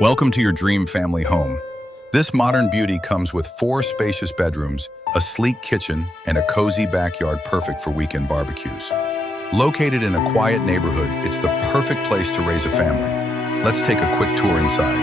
Welcome to your dream family home. This modern beauty comes with 4 spacious bedrooms, a sleek kitchen, and a cozy backyard perfect for weekend barbecues. Located in a quiet neighborhood, it's the perfect place to raise a family. Let's take a quick tour inside.